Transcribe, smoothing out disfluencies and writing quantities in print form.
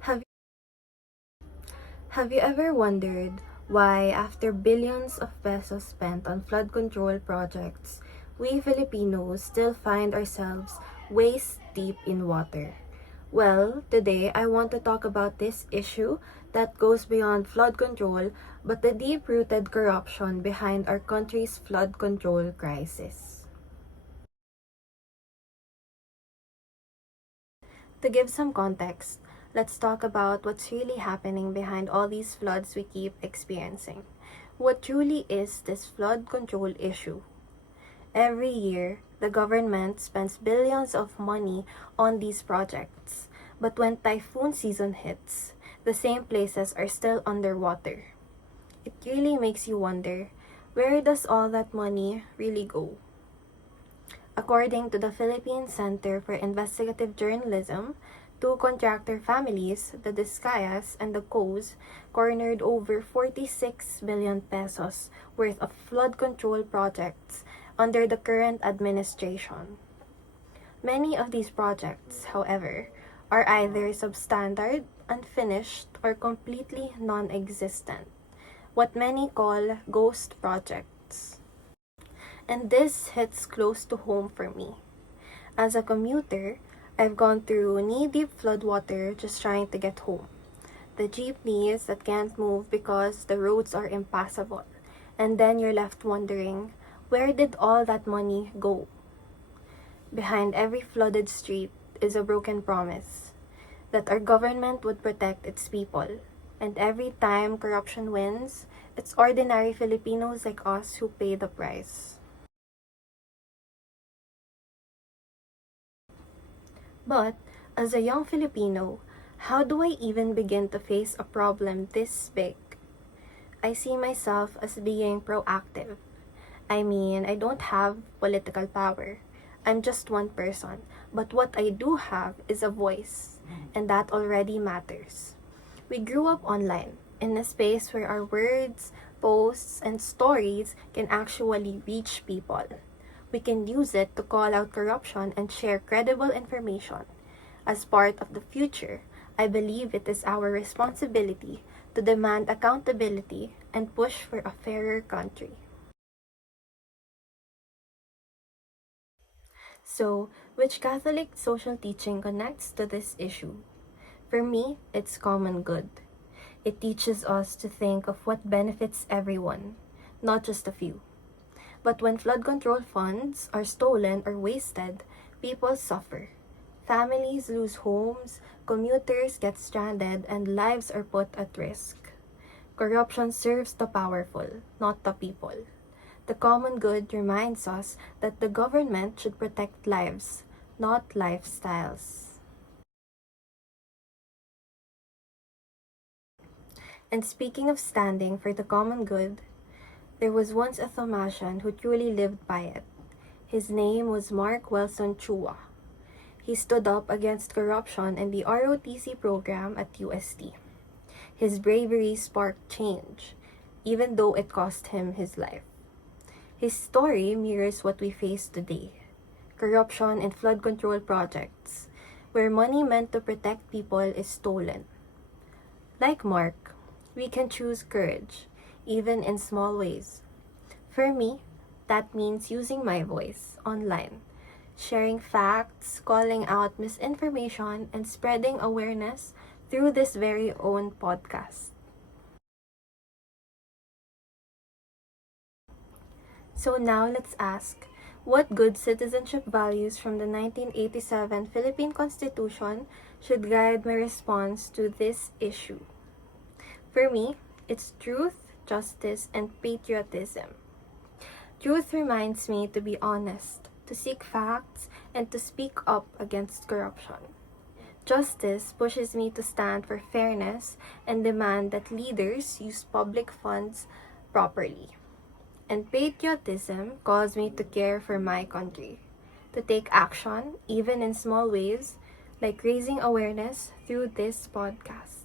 Have Have you ever wondered why, after billions of pesos spent on flood control projects, we Filipinos still find ourselves waist deep in water? Well, today I want to talk about this issue that goes beyond flood control, but the deep-rooted corruption behind our country's flood control crisis. To give some context, let's talk about what's really happening behind all these floods we keep experiencing. What truly is this flood control issue? Every year, the government spends billions of money on these projects. But when typhoon season hits, the same places are still underwater. It really makes you wonder, where does all that money really go? According to the Philippine Center for Investigative Journalism, two contractor families, the Discayas and the Coes, cornered over 46 billion pesos worth of flood control projects under the current administration. Many of these projects, however, are either substandard, unfinished, or completely non-existent, what many call ghost projects. And this hits close to home for me. As a commuter, I've gone through knee-deep floodwater just trying to get home. The jeepneys that can't move because the roads are impassable. And then you're left wondering, where did all that money go? Behind every flooded street is a broken promise that our government would protect its people. And every time corruption wins, it's ordinary Filipinos like us who pay the price. But, as a young Filipino, how do I even begin to face a problem this big? I see myself as being proactive. I mean, I don't have political power. I'm just one person. But what I do have is a voice, and that already matters. We grew up online, in a space where our words, posts, and stories can actually reach people. We can use it to call out corruption and share credible information. As part of the future, I believe it is our responsibility to demand accountability and push for a fairer country. So, which Catholic social teaching connects to this issue? For me, it's common good. It teaches us to think of what benefits everyone, not just a few. But when flood control funds are stolen or wasted, people suffer. Families lose homes, commuters get stranded, and lives are put at risk. Corruption serves the powerful, not the people. The common good reminds us that the government should protect lives, not lifestyles. And speaking of standing for the common good, there was once a Thomasian who truly lived by it. His name was Mark Wilson Chua. He stood up against corruption in the ROTC program at UST. His bravery sparked change, even though it cost him his life. His story mirrors what we face today: corruption in flood control projects, where money meant to protect people is stolen. Like Mark, we can choose courage, even in small ways. For me, that means using my voice online, sharing facts, calling out misinformation, and spreading awareness through this very own podcast. So now let's ask, what good citizenship values from the 1987 Philippine Constitution should guide my response to this issue? For me, it's truth, justice, and patriotism. Truth reminds me to be honest, to seek facts, and to speak up against corruption. Justice pushes me to stand for fairness and demand that leaders use public funds properly. And patriotism calls me to care for my country, to take action, even in small ways, like raising awareness through this podcast.